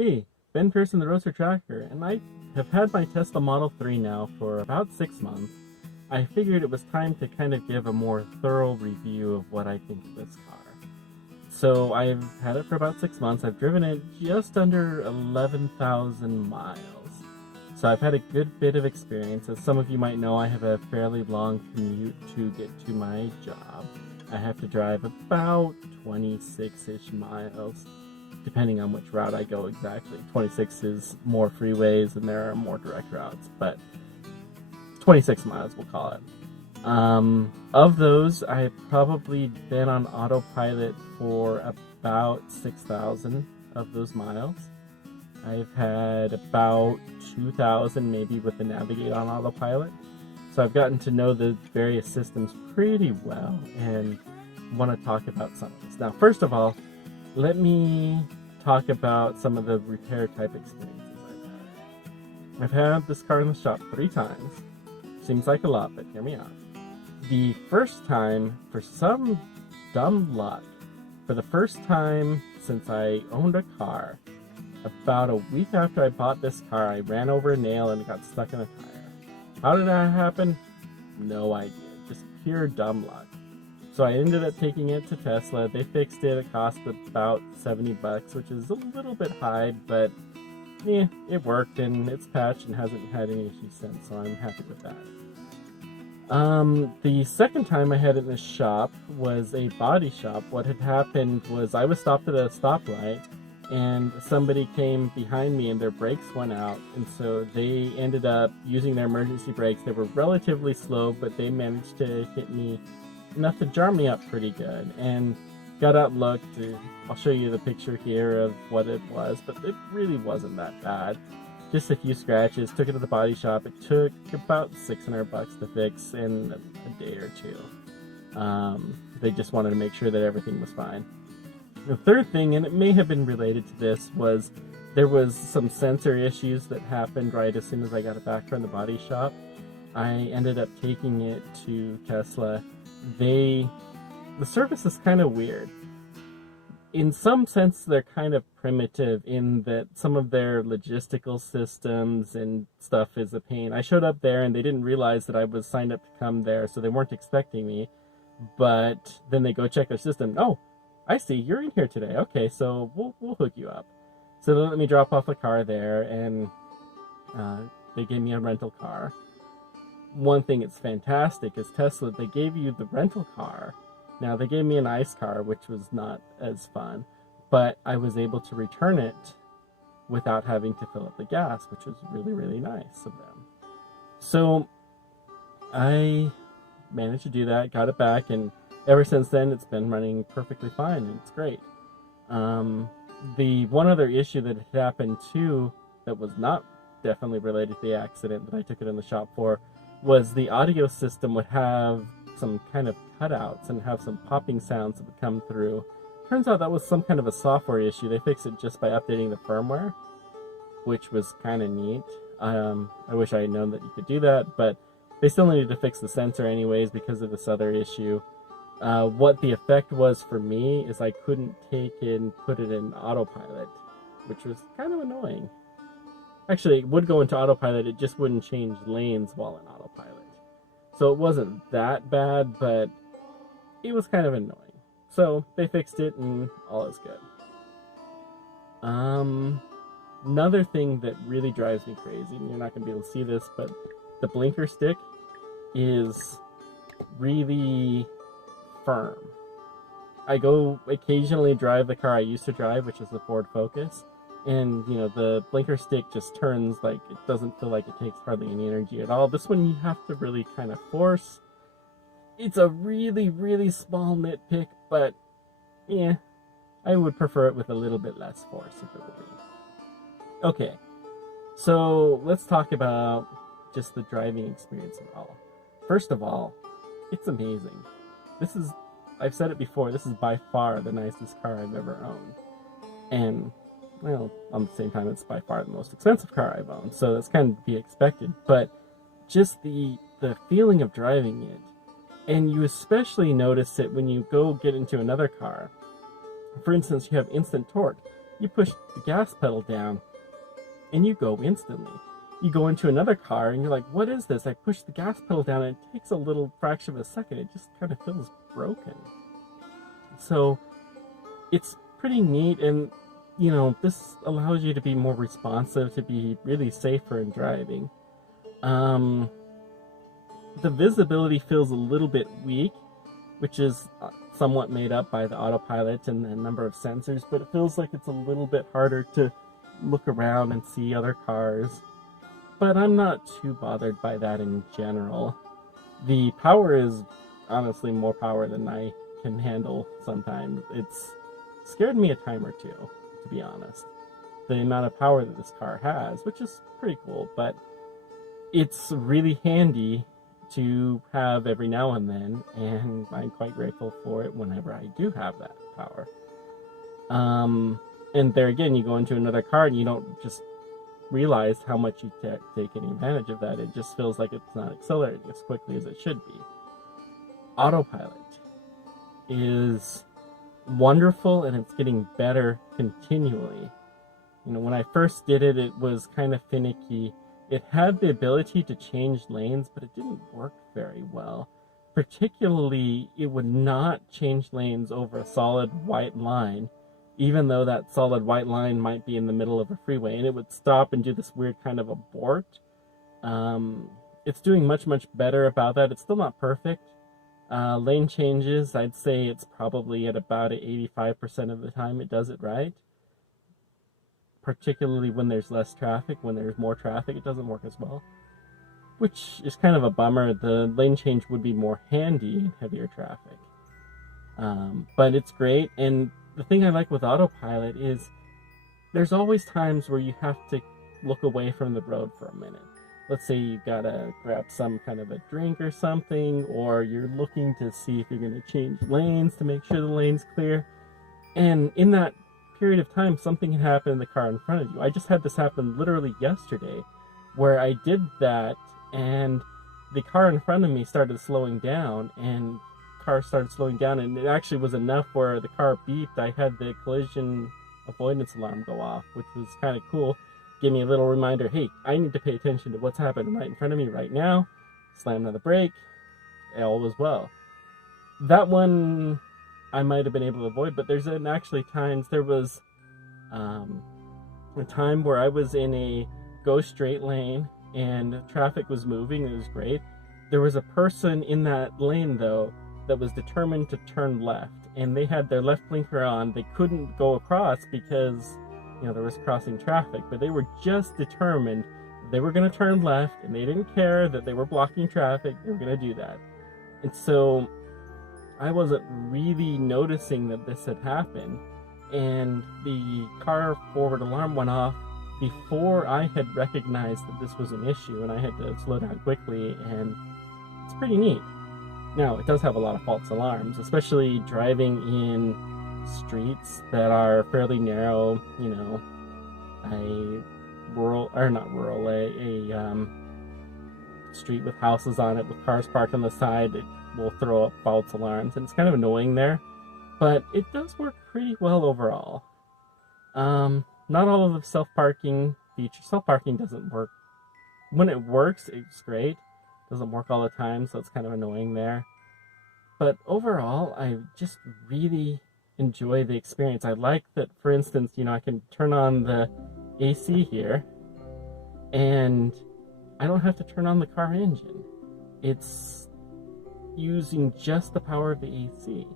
Hey, Ben Pearson, the Roadster Tracker, and I have had my Tesla Model 3 now for about 6 months. I figured it was time to kind of give a more thorough review of what I think of this car. So I've had it for about 6 months. I've driven it just under 11,000 miles. So I've had a good bit of experience. As some of you might know, I have a fairly long commute to get to my job. I have to drive about 26-ish miles, depending on which route I go exactly. 26 is more freeways and there are more direct routes, but 26 miles we'll call it. Of those, I've probably been on autopilot for about 6,000 of those miles. I've had about 2,000 maybe with the Navigate on autopilot. So I've gotten to know the various systems pretty well and want to talk about some of this. Now, first of all, let me talk about some of the repair type experiences I've had this car in the shop 3 times. Seems like a lot, but hear me out. The first time, for some dumb luck, for the first time since I owned a car, about a week after I bought this car, I ran over a nail and it got stuck in a tire. How did that happen? No idea. Just pure dumb luck. So I ended up taking it to Tesla. They fixed it. It cost about $70, which is a little bit high, but yeah, it worked and it's patched and hasn't had any issues since, so I'm happy with that. The second time I had it in the shop was a body shop. What had happened was I was stopped at a stoplight and somebody came behind me and their brakes went out, and so they ended up using their emergency brakes. They were relatively slow, but they managed to hit me enough to jar me up pretty good, and got out and looked. I'll show you the picture here of what it was, but it really wasn't that bad. Just a few scratches. Took it to the body shop. It took about $600 to fix in a day or two. They just wanted to make sure that everything was fine. The third thing, and it may have been related to this, was there was some sensor issues that happened right as soon as I got it back from the body shop. I ended up taking it to Tesla. The service is kind of weird. In some sense, they're kind of primitive in that some of their logistical systems and stuff is a pain. I showed up there and they didn't realize that I was signed up to come there, so they weren't expecting me. But then they go check their system. Oh, I see, you're in here today. Okay, so we'll hook you up. So they let me drop off the car there, and they gave me a rental car. One thing that's fantastic is Tesla, they gave you the rental car. Now, they gave me an ICE car, which was not as fun, but I was able to return it without having to fill up the gas, which was really, really nice of them. So I managed to do that, got it back, and ever since then, it's been running perfectly fine, and it's great. The one other issue that had happened, too, that was not definitely related to the accident that I took it in the shop for, was the audio system would have some kind of cutouts and have some popping sounds that would come through. Turns out that was some kind of a software issue. They fixed it just by updating the firmware, which was kind of neat. I wish I had known that you could do that, but they still needed to fix the sensor anyways because of this other issue. What the effect was for me is I couldn't take it and put it in autopilot, which was kind of annoying. Actually, it would go into autopilot, it just wouldn't change lanes while in autopilot. So it wasn't that bad, but it was kind of annoying. So they fixed it and all is good. Another thing that really drives me crazy, and you're not going to be able to see this, but the blinker stick is really firm. I go occasionally drive the car I used to drive, which is the Ford Focus, and you know, the blinker stick just turns like it doesn't feel like it takes hardly any energy at all. This one you have to really kind of force. It's a really, really small nitpick, but yeah, I would prefer it with a little bit less force if it would be. Okay, so let's talk about just the driving experience of it all. First of all, it's amazing. I've said it before, this is by far the nicest car I've ever owned. And well, on the same time, it's by far the most expensive car I've owned, so that's kind of to be expected. But just the feeling of driving it, and you especially notice it when you go get into another car. For instance, you have instant torque. You push the gas pedal down and you go instantly. You go into another car and you're like, what is this? I push the gas pedal down and it takes a little fraction of a second. It just kind of feels broken. So it's pretty neat, and this allows you to be more responsive, to be really safer in driving. The visibility feels a little bit weak, which is somewhat made up by the autopilot and the number of sensors, but it feels like it's a little bit harder to look around and see other cars. But I'm not too bothered by that in general. The power is honestly more power than I can handle sometimes. It's scared me a time or two, to be honest. The amount of power that this car has, which is pretty cool, but it's really handy to have every now and then, and I'm quite grateful for it whenever I do have that power. And there again, you go into another car and you don't just realize how much you take any advantage of that. It just feels like it's not accelerating as quickly as it should be. Autopilot is wonderful, and it's getting better continually. When I first did it, it was kind of finicky. It had the ability to change lanes, but it didn't work very well. Particularly, it would not change lanes over a solid white line, even though that solid white line might be in the middle of a freeway, and it would stop and do this weird kind of abort. It's doing much, much better about that. It's still not perfect. Lane changes, I'd say it's probably at about 85% of the time it does it right. Particularly when there's less traffic. When there's more traffic, it doesn't work as well, which is kind of a bummer. The lane change would be more handy in heavier traffic. But it's great, and the thing I like with Autopilot is there's always times where you have to look away from the road for a minute. Let's say you gotta grab some kind of a drink or something, or you're looking to see if you're gonna change lanes to make sure the lane's clear. And in that period of time, something had happened in the car in front of you. I just had this happen literally yesterday, where I did that and the car in front of me started slowing down, and and it actually was enough where the car beeped. I had the collision avoidance alarm go off, which was kind of cool. Give me a little reminder, hey, I need to pay attention to what's happening right in front of me right now. Slammed on the brake. All was well. That one I might have been able to avoid, but there was a time where I was in a go straight lane and traffic was moving. It was great. There was a person in that lane, though, that was determined to turn left, and they had their left blinker on. They couldn't go across because there was crossing traffic, but they were just determined they were going to turn left, and they didn't care that they were blocking traffic. They were going to do that. And so I wasn't really noticing that this had happened, and the car forward alarm went off before I had recognized that this was an issue, and I had to slow down quickly, and it's pretty neat. Now, it does have a lot of false alarms, especially driving in streets that are fairly narrow, a street with houses on it with cars parked on the side. It will throw up false alarms, and it's kind of annoying there, but it does work pretty well overall. Not all of the self-parking features. Self-parking doesn't work. When it works, it's great. It doesn't work all the time, so it's kind of annoying there. But overall, I just really enjoy the experience. I like that, for instance, I can turn on the AC here, and I don't have to turn on the car engine. It's using just the power of the AC.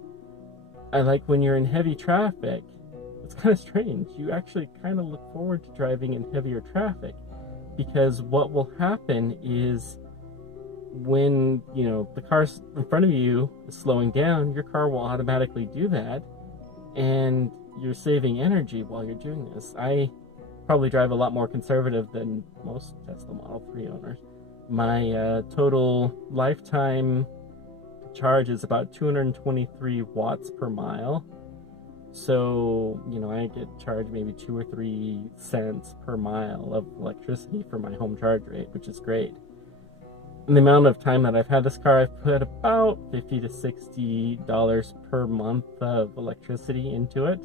I like when you're in heavy traffic, it's kind of strange. You actually kind of look forward to driving in heavier traffic, because what will happen is when, the car in front of you is slowing down, your car will automatically do that, and you're saving energy while you're doing this. I probably drive a lot more conservative than most Tesla Model 3 owners. My total lifetime charge is about 223 watts per mile. So, I get charged maybe 2 or 3 cents per mile of electricity for my home charge rate, which is great. And the amount of time that I've had this car, I've put about $50 to $60 per month of electricity into it.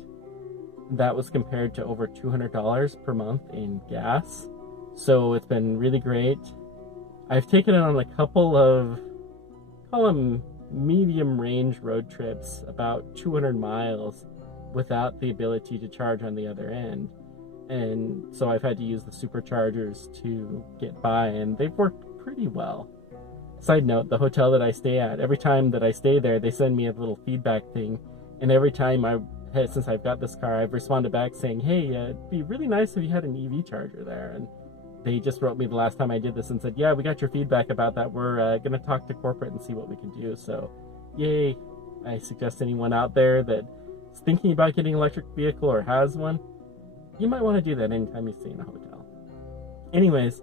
That was compared to over $200 per month in gas. So it's been really great. I've taken it on a couple of, call them medium range road trips, about 200 miles, without the ability to charge on the other end. And so I've had to use the superchargers to get by, and they've worked pretty well. Side note, the hotel that I stay at, every time that I stay there, they send me a little feedback thing. And every time since I've got this car, I've responded back saying, hey, it'd be really nice if you had an EV charger there. And they just wrote me the last time I did this and said, yeah, we got your feedback about that. We're going to talk to corporate and see what we can do. So, yay. I suggest anyone out there that's thinking about getting an electric vehicle or has one, you might want to do that anytime you stay in a hotel. Anyways,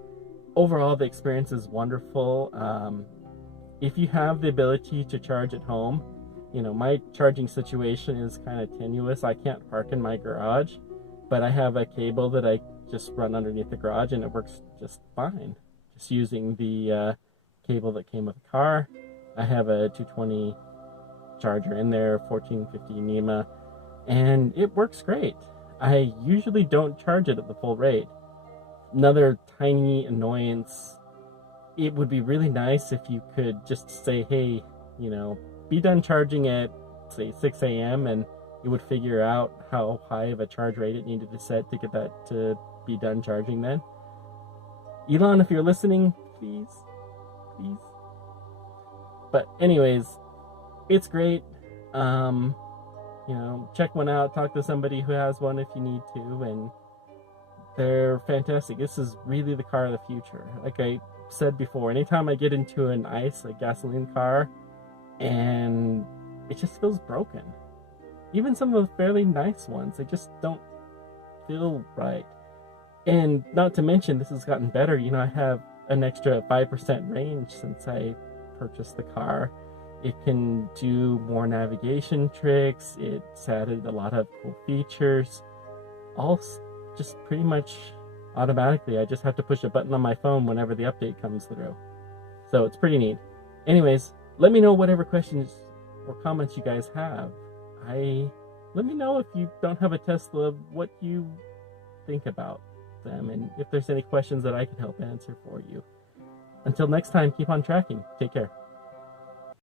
overall, the experience is wonderful. If you have the ability to charge at home, my charging situation is kind of tenuous. I can't park in my garage, but I have a cable that I just run underneath the garage, and it works just fine. Just using the cable that came with the car. I have a 220 charger in there, 1450 NEMA, and it works great. I usually don't charge it at the full rate. Another tiny annoyance, it would be really nice if you could just say, hey, be done charging at, say, 6 a.m. and it would figure out how high of a charge rate it needed to set to get that to be done charging then. Elon, if you're listening, please. But anyways, it's great. Check one out, talk to somebody who has one if you need to, and they're fantastic. This is really the car of the future. Like I said before, anytime I get into a gasoline car, and it just feels broken. Even some of the fairly nice ones, they just don't feel right. And not to mention, this has gotten better. I have an extra 5% range since I purchased the car. It can do more navigation tricks. It's added a lot of cool features. All just pretty much automatically. I just have to push a button on my phone whenever the update comes through. So it's pretty neat. Anyways, let me know whatever questions or comments you guys have. Let me know if you don't have a Tesla, what you think about them, and if there's any questions that I can help answer for you. Until next time, keep on tracking. Take care.